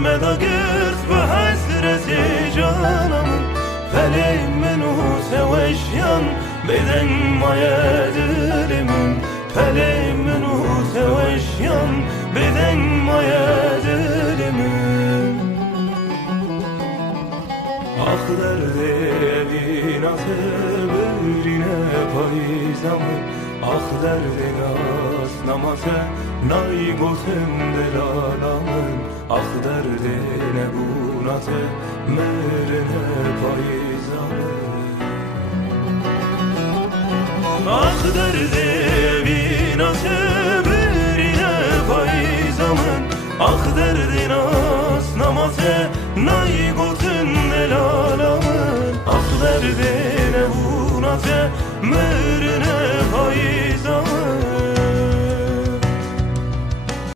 مدا گرد به حسرت جانمın Feleğim menü seveşyan Beden maya dilimin Feleğim menü seveşyan Beden maya dilimin Ah derdi evin atı Bürine payzamın Ah derdi nas namazı Nay gotem delalamın Ah derdi ne bunatı Merine payzamın Ah derdi evin atı Bürine payzamın Ah derdi nas namazı Nay gotem delalamın Ah derdi ne bunatı Merine